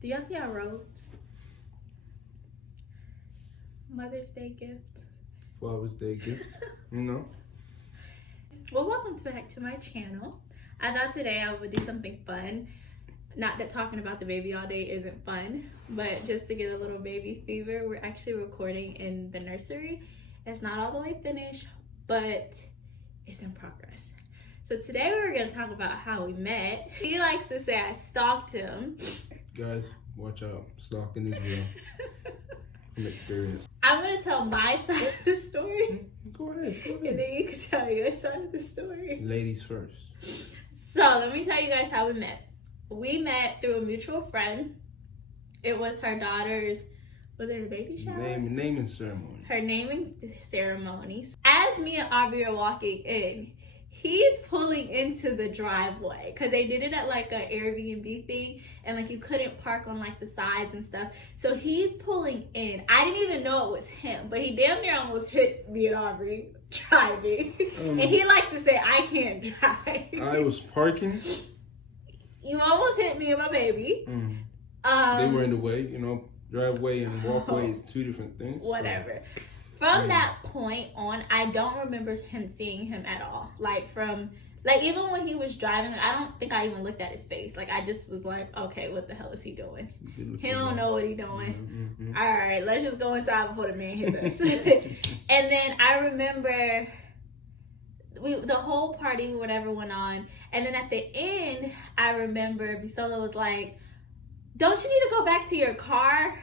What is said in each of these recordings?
Do y'all see our robes? Mother's Day gift. Father's Day gift, you know. Well, welcome back to my channel. I thought today I would do something fun. Not that talking about the baby all day isn't fun, but just to get a little baby fever, we're actually recording in the nursery. It's not all the way finished, but it's in progress. So today we're going to talk about how we met. He likes to say I stalked him. Guys, watch out. Stalking is real. From experience. I'm going to tell my side of the story. Go ahead. And then you can tell your side of the story. Ladies first. So let me tell you guys how we met. We met through a mutual friend. It was her daughter's, was it her baby shower? Naming ceremony. Her naming ceremony. As me and Aubrey are walking in, he's pulling into the driveway because they did it at like an Airbnb thing, and like you couldn't park on like the sides and stuff. So he's pulling in. I didn't even know it was him, but he damn near almost hit me and Aubrey driving. And he likes to say I can't drive. I was parking. You almost hit me and my baby. They were in the way, you know. Driveway and walkway is two different things. Whatever. So. From that point on, I don't remember seeing him at all. Even when he was driving, I don't think I even looked at his face. Like, I just was like, okay, what the hell is he doing? He don't know what he's doing. Mm-hmm. All right, let's just go inside before the man hits us. And then I remember the whole party, whatever went on. And then at the end, I remember Bisola was like, don't you need to go back to your car?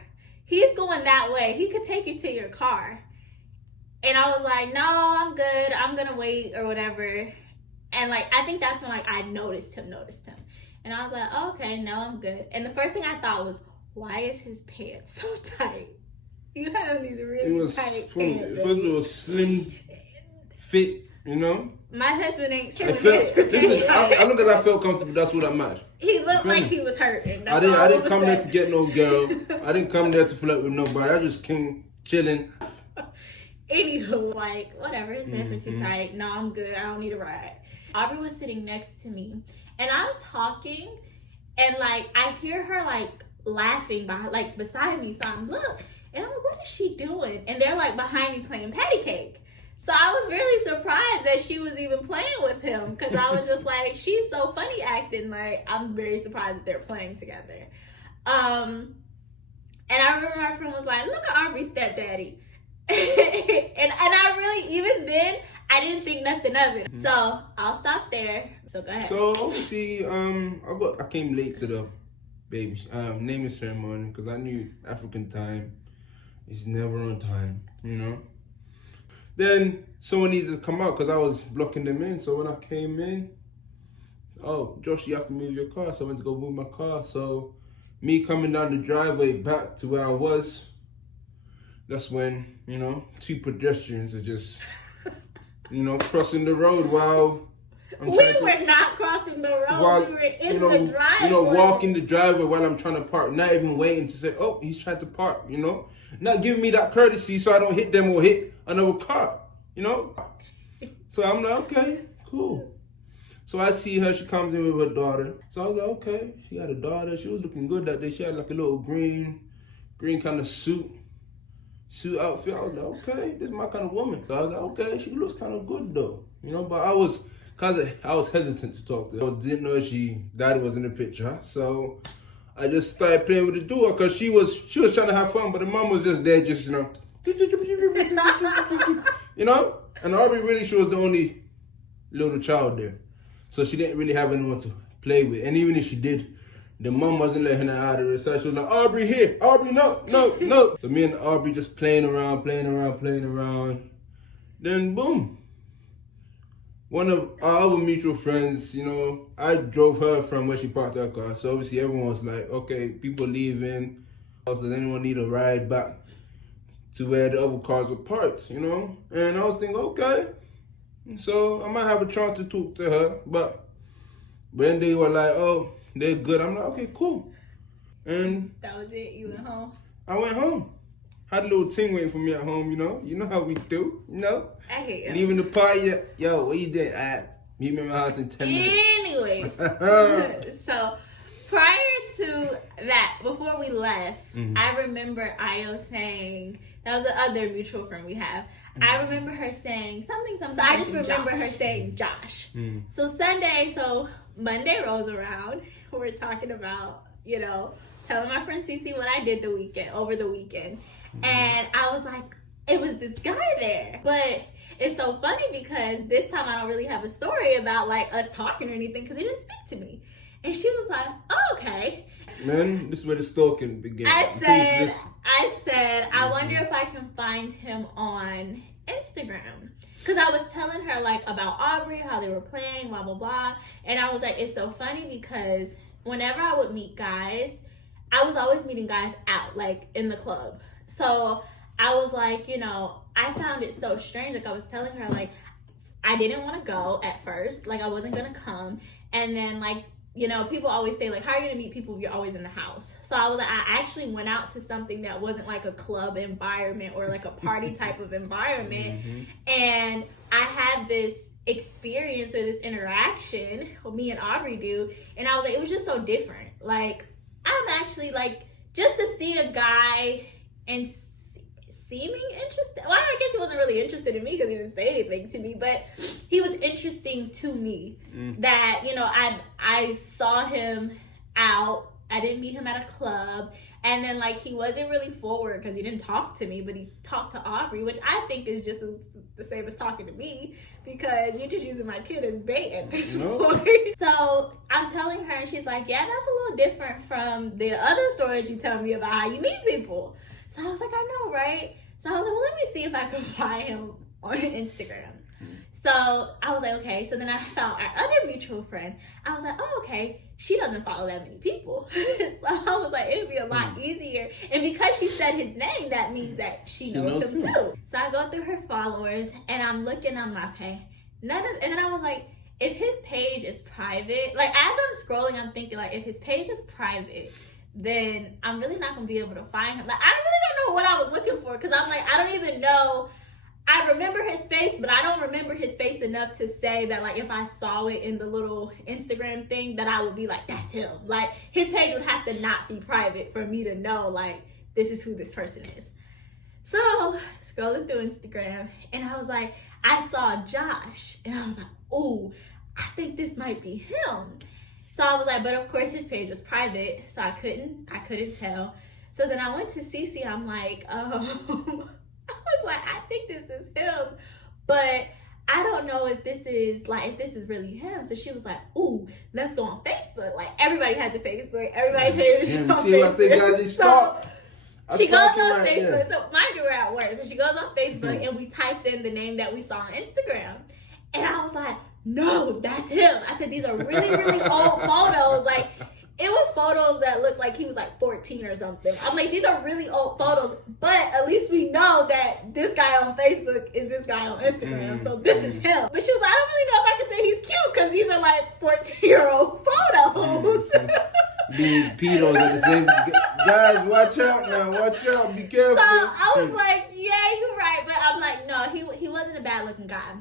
He's going that way. He could take you to your car. And I was like, no, I'm good. I'm going to wait or whatever. And like, I think that's when like I noticed him. And I was like, oh, okay, no, I'm good. And the first thing I thought was, why is his pants so tight? You have these really tight pants. First it was slim fit, you know? My husband ain't slim. I look at I felt comfortable. That's what I'm at. He looked like he was hurting. I didn't come there to get no girl. I didn't come there to flirt with nobody. I just came chilling. Anywho, like, whatever, his pants were too tight. No, I'm good. I don't need a ride. Aubrey was sitting next to me, and I'm talking, and, like, I hear her, like, laughing beside me. So I'm, look, and I'm like, what is she doing? And they're, like, behind me playing patty cake. So I was really surprised that she was even playing with him, because I was just like, she's so funny acting. Like, I'm very surprised that they're playing together. And I remember my friend was like, look at Aubrey's stepdaddy. and I really, even then, I didn't think nothing of it. So I'll stop there. So go ahead. So obviously, I came late to the baby naming ceremony because I knew African time is never on time, you know. Then someone needed to come out because I was blocking them in. So when I came in, oh, Josh, you have to move your car. So I went to go move my car. So me coming down the driveway back to where I was, that's when, you know, two pedestrians are just, you know, crossing the road while we were not crossing the road. We were in the driveway. You know, walking the driveway while I'm trying to park, not even waiting to say, oh, he's trying to park, you know. Not giving me that courtesy so I don't hit them or hit another car, you know. So I'm like, okay, cool. So I see her, she comes in with her daughter. So I was like, okay, she had a daughter. She was looking good that day. She had like a little green kind of suit outfit. I was like, okay, this is my kind of woman. So I was like, okay, she looks kind of good though, you know. But I was hesitant to talk to her. I didn't know daddy was in the picture. So I just started playing with the duo because she was trying to have fun, but the mom was just there, just, you know, you know. And Aubrey really, she was the only little child there, so she didn't really have anyone to play with. And even if she did, the mom wasn't letting her out of it. So she was like, Aubrey here, Aubrey, no. So me and Aubrey just playing around. Then boom. One of our other mutual friends, you know, I drove her from where she parked her car. So obviously everyone was like, okay, people leaving. Does anyone need a ride back to where the other cars were parked, you know? And I was thinking, okay. So I might have a chance to talk to her. But when they were like, oh, they're good, I'm like, okay, cool. And that was it? You went home? I went home. Had a little ting waiting for me at home, you know? You know how we do, you know? I hate you. Leaving the party, yo, what you did? Meet me at my house in 10 minutes. Anyways, so prior to that, before we left, I remember Io saying, that was the other mutual friend we have. I remember her saying something. So I just remember her saying Josh. So Monday rolls around. We're talking about, telling my friend Cece what I did over the weekend. And I was like, it was this guy there. But it's so funny because this time I don't really have a story about like us talking or anything because he didn't speak to me. And she was like, oh, okay. Man, this is where the stalking began. I said, I wonder if I can find him on Instagram. Because I was telling her like about Aubrey, how they were playing, blah, blah, blah. And I was like, it's so funny because whenever I would meet guys, I was always meeting guys out, like in the club. So I was like, I found it so strange. Like I was telling her, like, I didn't want to go at first. Like I wasn't going to come. And then like, people always say, like, how are you going to meet people if you're always in the house? So I was like, I actually went out to something that wasn't like a club environment or like a party type of environment. And I had this experience or this interaction, what me and Aubrey do. And I was like, it was just so different. Like, I'm actually like, just to see a guy and seeming interested. Well, I guess he wasn't really interested in me because he didn't say anything to me, but he was interesting to me. That, I saw him out. I didn't meet him at a club. And then, like, he wasn't really forward because he didn't talk to me, but he talked to Aubrey, which I think is just the same as talking to me because you're just using my kid as bait at this point. So I'm telling her, and she's like, yeah, that's a little different from the other stories you tell me about how you meet people. So I was like, I know, right? So I was like, well, let me see if I can find him on Instagram. So I was like, okay. So then I found our other mutual friend. I was like, oh, okay. She doesn't follow that many people. So I was like, it'd be a lot easier. And because she said his name, that means that she knows him too. So I go through her followers and I'm looking, I'm like, okay. And then I was like, if his page is private, like as I'm scrolling, I'm thinking like, if his page is private, then I'm really not going to be able to find him. Like, I really don't know what I was looking for because I'm like, I don't even know. I remember his face, but I don't remember his face enough to say that, like, if I saw it in the little Instagram thing, that I would be like, that's him. Like, his page would have to not be private for me to know, like, this is who this person is. So, scrolling through Instagram, and I was like, I saw Josh, and I was like, oh, I think this might be him. So I was like, but of course his page was private, so I couldn't tell. So then I went to Cece, I'm like, I was like, I think this is him, but I don't know if this is really him. So she was like, ooh, let's go on Facebook. Like, everybody has a Facebook. Everybody has on Facebook. See what I say, guys? She goes on Facebook. So mind you, we're at work. So she goes on Facebook and we typed in the name that we saw on Instagram. And I was like, no, that's him. I said, these are really, really old photos. Like, it was photos that looked like he was like 14 or something. I'm like, these are really old photos, but at least we know that this guy on Facebook is this guy on Instagram. So this is him. But she was like, I don't really know if I can say he's cute because these are like 14-year-old photos. Being pedos at the same guys, watch out now, watch out, be careful. So I was like, yeah, you're right. But I'm like, no, he wasn't a bad looking guy.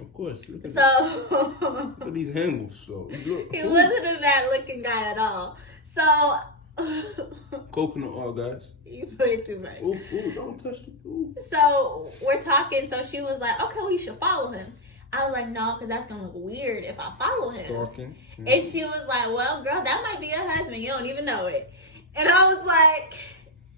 Of course. Look at look at these handles. So look. He wasn't a bad looking guy at all. So coconut oil, guys. You put too much. Ooh, don't touch it. Ooh. So we're talking. So she was like, okay, well, you should follow him. I was like, no, because that's gonna look weird if I follow him. Stalking. And she was like, well, girl, that might be a husband. You don't even know it. And I was like,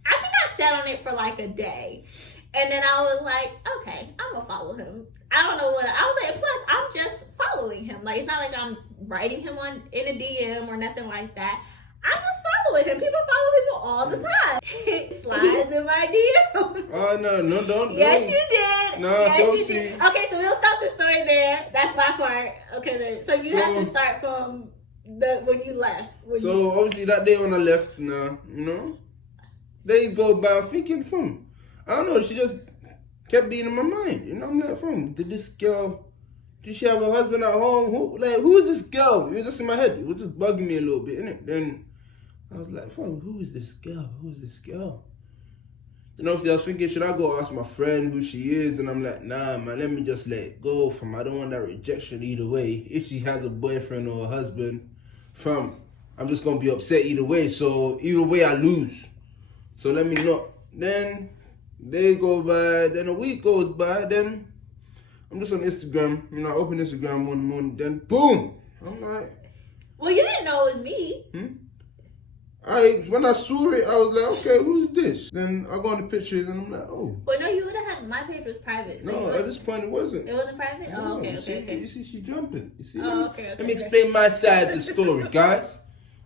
I think I sat on it for like a day. And then I was like, okay, I'm gonna follow him. I don't know what I was like. Plus, I'm just following him. Like, it's not like I'm writing him in a DM or nothing like that. I'm just following him. People follow people all the time. Slides in my DM. Oh no, don't. Yes, you did. No, yes, so you see. did. Okay, so we'll stop the story there. That's my part. Okay, then. So you have to start from when you left. So obviously that day when I left, days go by thinking from. I don't know. She just kept being in my mind. I'm like, did this girl? Did she have a husband at home? Who is this girl? It was just in my head. It was just bugging me a little bit, innit? Then I was like, who is this girl? Who is this girl? Then obviously I was thinking, should I go ask my friend who she is? And I'm like, nah, man, let me just let it go. I don't want that rejection either way. If she has a boyfriend or a husband, I'm just gonna be upset either way. So either way, I lose. So let me know. Then days go by, then a week goes by, then I'm just on Instagram. You know, I open Instagram one morning, then boom, I'm like, well, you didn't know it was me. When I saw it, I was like, okay, who's this? Then I go on the pictures and I'm like, oh. But no, you would have had my page was private. So No, at this point it wasn't. It wasn't private? No, Oh, okay, you see, okay. You see, she jumping. You see? Oh, okay, Let me explain my side of the story, guys.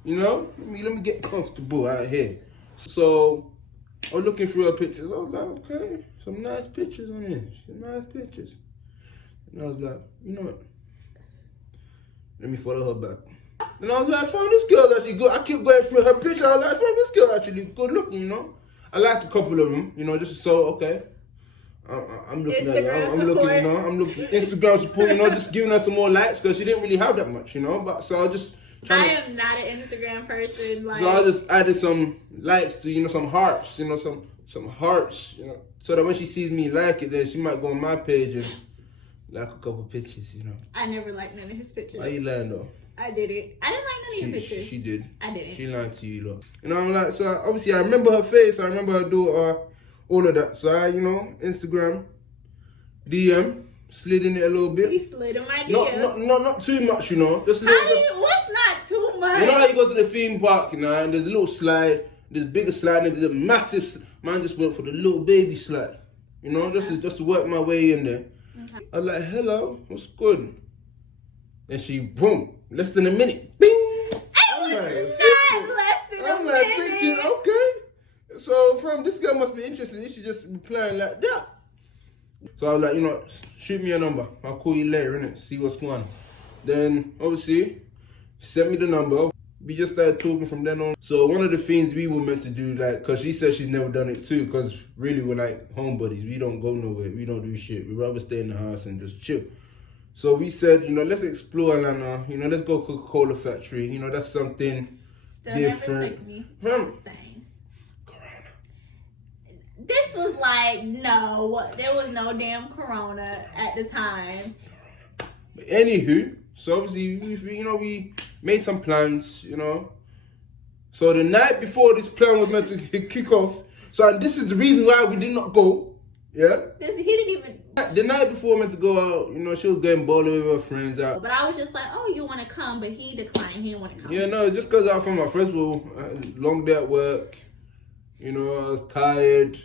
You know, let me get comfortable out here. So I was looking through her pictures. I was like, okay, some nice pictures on here. Some nice pictures. And I was like, you know what? Let me follow her back. And I was like, fam, this girl's actually good. I keep going through her picture. I was like, fam, this girl actually good looking, you know. I liked a couple of them, you know, just so, okay. I'm looking at her. I'm looking, you know, I'm looking Instagram support, you know, just giving her some more likes because she didn't really have that much, you know. But so I was just I am not an Instagram person. Like, so I just added some likes to, you know, some hearts, you know, some hearts, you know, so that when she sees me like it, then she might go on my page and like a couple pictures, you know. I never liked none of his pictures. Why you lying though? I didn't. I didn't like none of your pictures. She did. I didn't. She lied to you, though. You know, I'm like, so obviously I remember her face, I remember her daughter, all of that. So I, you know, Instagram, DM, slid in it a little bit. He slid in my DM. Not too much, you know. Just a little. What's not too much? You know how you go to the theme park, you know, and there's a little slide, there's a bigger slide, and there's a massive. Man just went for the little baby slide, you know, just to work my way in there. Okay. I'm like, hello, what's good? And she, boom, less than a minute, bing. I'm like thinking, okay. So from this girl must be interested. She just replying like that. So I was like, you know, shoot me a number. I'll call you later, innit? See what's going on. Then obviously, she sent me the number. We just started talking from then on. So one of the things we were meant to do, like, cause she said she's never done it too, cause really we're like homebodies. We don't go nowhere. We don't do shit. We'd rather stay in the house and just chill. So we said, you know, let's explore Atlanta. You know, let's go Coca-Cola factory. You know, that's something Still different. Never took me. From Same. This was like, no, there was no damn Corona at the time. But anywho, so obviously we made some plans, you know. So the night before this plan was meant to kick off, so this is the reason why we did not go. Yeah. He didn't even. The night before we meant to go out, you know, she was going bowling with her friends out. But I was just like, oh, you want to come? But he declined. He didn't want to come. Yeah, no, just because I was from my first of all, long day at work. You know, I was tired.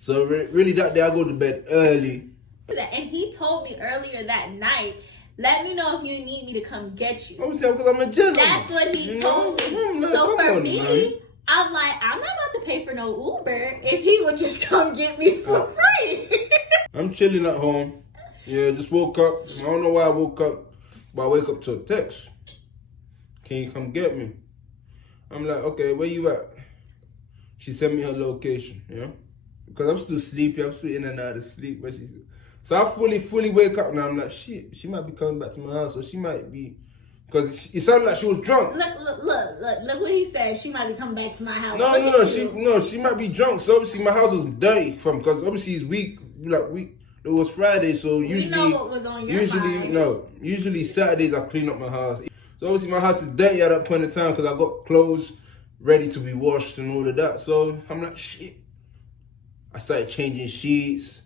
So really that day I go to bed early. And he told me earlier that night, let me know if you need me to come get you. Obviously, because I'm a gentleman. That's what he told me. Like, so for on, me, man. I'm like, I'm not about to pay for no Uber if he would just come get me for free. I'm chilling at home. Yeah, just woke up. I don't know why I woke up, but I wake up to a text. Can you come get me? I'm like, okay, where you at? She sent me her location, yeah? Because I'm still sleepy. I'm still in and out of sleep. But so I fully wake up now. I'm like, shit, she might be coming back to my house, or she might be, because it sounded like she was drunk. Look what he said. She might be coming back to my house. She might be drunk. So obviously my house was dirty because obviously it's week. It was Friday, so usually know what was on your mind. Usually Saturdays I clean up my house. So obviously my house is dirty at that point in time because I got clothes ready to be washed and all of that. So I'm like, shit. I started changing sheets,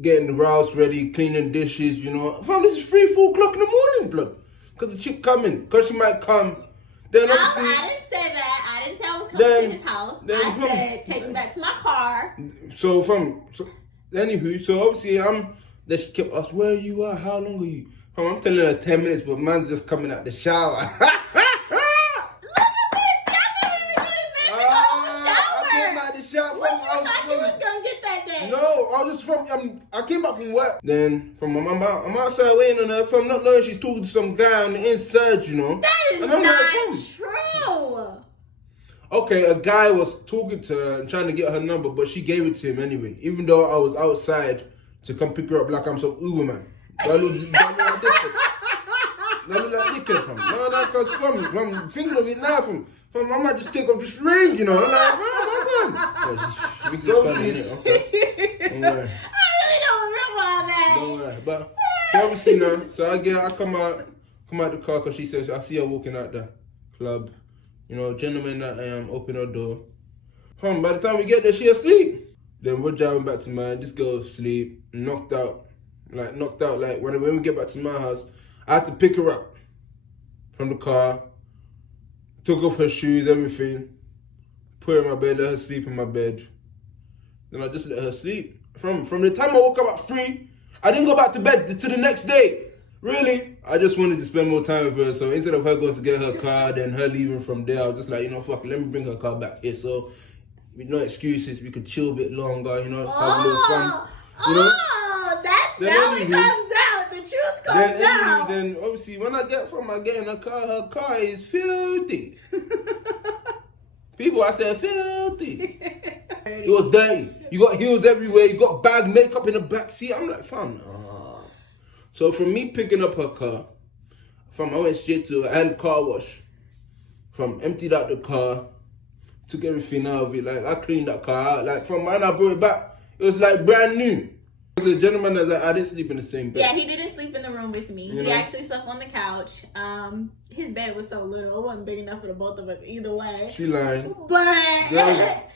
getting the house ready, cleaning dishes, you know. Fam, this is 3-4 o'clock in the morning, blood. Because the chick coming, because she might come. Then obviously, I didn't say that. I didn't say I was coming to his house. I said, take me back to my car. So anywho, so obviously then she kept asking, where you at? How long are you? I'm telling her 10 minutes, but man's just coming out the shower. I came back from work. Then from my mama, I'm outside waiting on her. From not knowing she's talking to some guy on the inside, you know. That is not true. Okay, a guy was talking to her and trying to get her number, but she gave it to him anyway. Even though I was outside to come pick her up like I'm some Uber man. That look like dickhead. That look like dickhead from. No, because I'm thinking of it now from I might just take off this ring, you know. I'm like, oh my God. So okay. Don't worry. Don't worry. But so obviously now, so I come out the car because she says I see her walking out there. club. You know, gentlemen that open her door. By the time we get there, she asleep. Then we're driving back to mine. This girl asleep, knocked out. Like when we get back to my house, I had to pick her up from the car. Took off her shoes, everything. Put her in my bed, let her sleep in my bed. Then I just let her sleep. From the time I woke up at 3, I didn't go back to bed to the next day. Really? I just wanted to spend more time with her. So instead of her going to get her car, then her leaving from there, I was just like, fuck it, let me bring her car back here. So with no excuses, we could chill a bit longer, have a little fun. That's now it comes out. The truth comes out. Then obviously when I get in her car is filthy. People, I said filthy. It was dirty. You got heels everywhere. You got bag makeup in the back seat. I'm like, fam, nah. So from me picking up her car, I went straight to a hand car wash. Emptied out the car, took everything out of it. Like I cleaned that car out. Like from when I brought it back, it was like brand new. The gentleman that I didn't sleep in the same bed. Yeah, he didn't sleep in the room with me. He actually slept on the couch. His bed was so little, it wasn't big enough for the both of us either way. She lying. But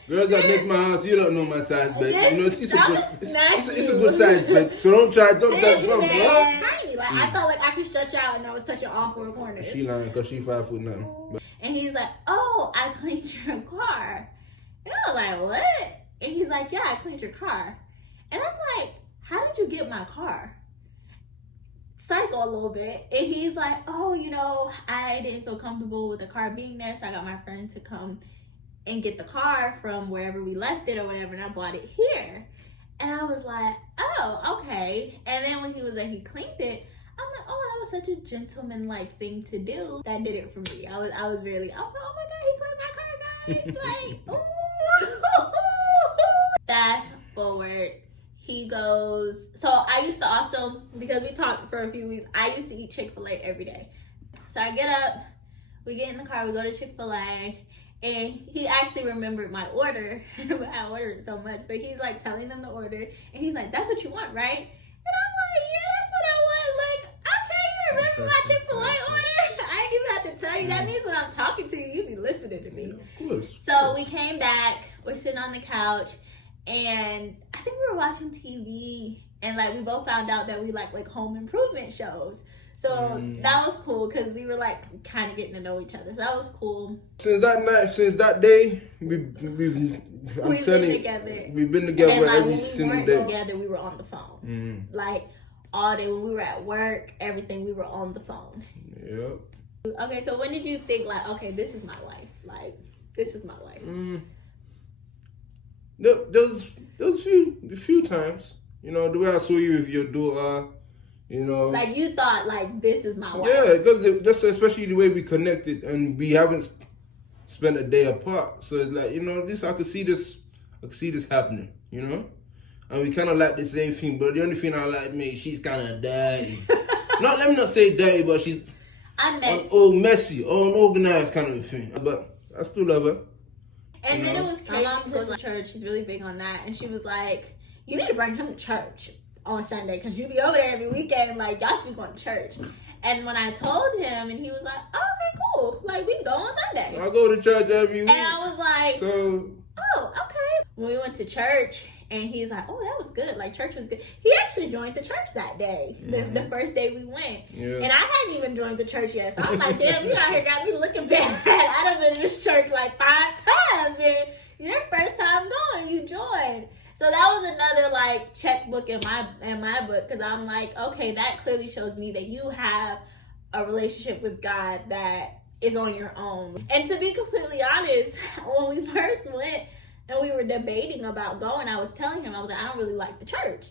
girls that make my house, you don't know my size bed. It's a good size bed. So don't try from bro. Tiny. Like I felt like I could stretch out and I was touching all 4 corners. She lying because she 5'9". And he's like, "Oh, I cleaned your car." And I was like, "What?" And he's like, "Yeah, I cleaned your car." And I'm like, "How did you get my car?" Psycho a little bit. And he's like, "Oh, I didn't feel comfortable with the car being there, so I got my friend to come and get the car from wherever we left it or whatever, and I brought it here." And I was like, "Oh, okay." And then when he was like, he cleaned it, I'm like, "Oh, that was such a gentleman-like thing to do." That did it for me. I was like, "Oh my God, he cleaned my car, guys." Like, ooh. Fast forward. He goes, so I used to also, because we talked for a few weeks, I used to eat Chick-fil-A every day. So I get up, we get in the car, we go to Chick-fil-A, and he actually remembered my order. I ordered so much, but he's like telling them the order, and he's like, "That's what you want, right?" And I'm like, "Yeah, that's what I want." Like, okay, you remember my Chick-fil-A order? I ain't even have to tell you. That means when I'm talking to you, you be listening to me. Yeah, of course. So we came back, we're sitting on the couch, and I think we were watching TV, and like we both found out that we like home improvement shows. So that was cool because we were like kind of getting to know each other. So that was cool. Since that day, we've been together. We've been together every single day. Together, we were on the phone. Like all day when we were at work, everything we were on the phone. Yep. Okay, so when did you think like, okay, this is my life? Like this is my life. There was a few times, the way I saw you with your daughter, Like you thought, like this is my wife. Yeah, because just especially the way we connected and we haven't spent a day apart. So it's like, I could see this happening, and we kind of like the same thing. But the only thing I like, she's kind of dirty. Let me not say dirty, but she's messy, unorganized kind of a thing. But I still love her. And then it was crazy. My mom goes to church. She's really big on that. And she was like, "You need to bring him to church on Sunday because you be over there every weekend. Like, y'all should be going to church." And when I told him, and he was like, "Oh, okay, cool. Like, we can go on Sunday." I go to church every week. And I was like, "Oh, okay." When we went to church, and he's like, "Oh, that was good. Like, church was good." He actually joined the church that day, the first day we went. Yeah. And I hadn't even joined the church yet. So I'm like, "Damn, you out here got me looking bad. I done been in this church like 5 times. And your first time going, you joined." So that was another like checkbook in my book, because I'm like, okay, that clearly shows me that you have a relationship with God that is on your own. And to be completely honest, when we first went and we were debating about going, I was telling him, I was like, "I don't really like the church."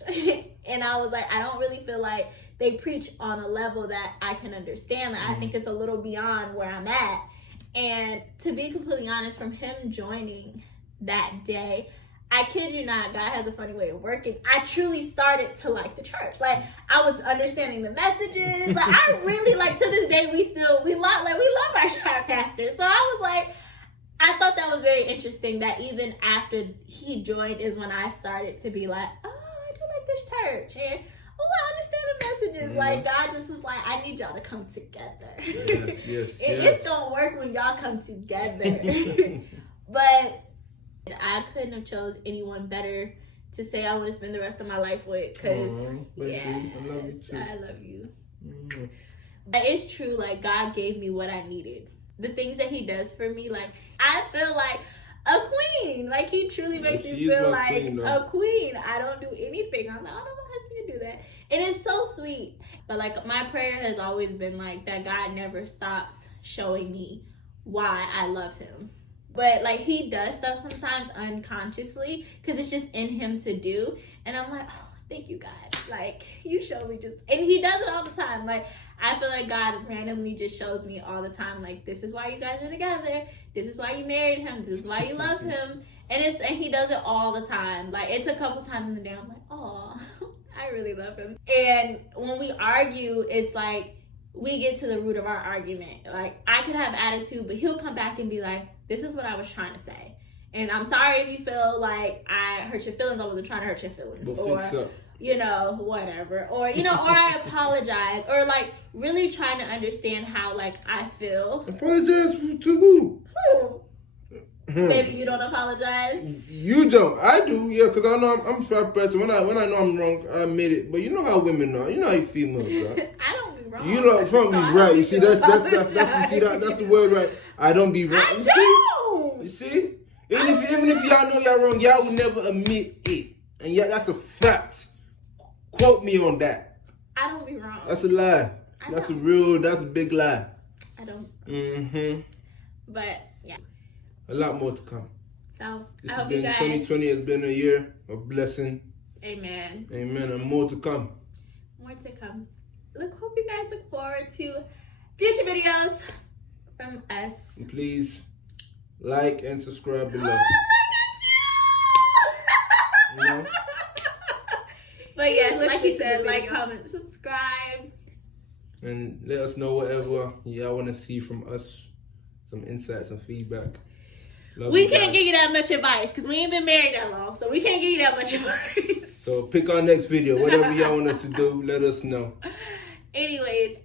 And I was like, "I don't really feel like they preach on a level that I can understand. Like, I think it's a little beyond where I'm at." And to be completely honest, from him joining that day, I kid you not, God has a funny way of working. I truly started to like the church. Like, I was understanding the messages. Like, I really, like, to this day, we love our pastor. So I was like, I thought that was very interesting that even after he joined is when I started to be like, "Oh, I do like this church." And, "Oh, I understand the messages. Like, God just was like, I need y'all to come together. Yes. It's gonna work when y'all come together. But I couldn't have chose anyone better to say I want to spend the rest of my life with, because I love you. But it's true, like, God gave me what I needed. The things that he does for me, like, I feel like a queen. Like, he truly makes me feel like a queen. I don't do anything. I'm like, I don't want my husband to do that. And it's so sweet. But, like, my prayer has always been, like, that God never stops showing me why I love him. But, like, he does stuff sometimes unconsciously because it's just in him to do. And I'm like, oh, thank you, God. Like, you show me just... And he does it all the time. Like, I feel like God randomly just shows me all the time, like, this is why you guys are together. This is why you married him. This is why you love him. And he does it all the time. Like, it's a couple times in the day, I'm like, oh, I really love him. And when we argue, it's like, we get to the root of our argument. Like, I could have attitude, but he'll come back and be like, this is what I was trying to say. And I'm sorry if you feel like I hurt your feelings. I wasn't trying to hurt your feelings. Or, you know, whatever. Or, you know, or I apologize. Or, like, really trying to understand how, like, I feel. Apologize to who? Maybe you don't apologize. You don't. I do, yeah, because I know I'm a smart person. When I know I'm wrong, I admit it. But you know how women are. You know how you females are. I don't be wrong. You know, from me, right? You see, that's the word, right? I don't be wrong. You see? Even if y'all know y'all wrong, y'all will never admit it, and yeah, that's a fact. Quote me on that. I don't be wrong. That's a lie. That's a big lie. I don't. Mm-hmm. But yeah. A lot more to come. So This I has hope been, you guys. 2020 has been a year of blessing. Amen. Amen. And more to come. More to come. Hope you guys look forward to future videos from us. And please like and subscribe below. You know? But yes, like you said, like, comment, subscribe. And let us know whatever y'all want to see from us. Some insights and feedback. We can't give you that much advice because we ain't been married that long. So we can't give you that much advice. So pick our next video. Whatever y'all want us to do, let us know. Anyways,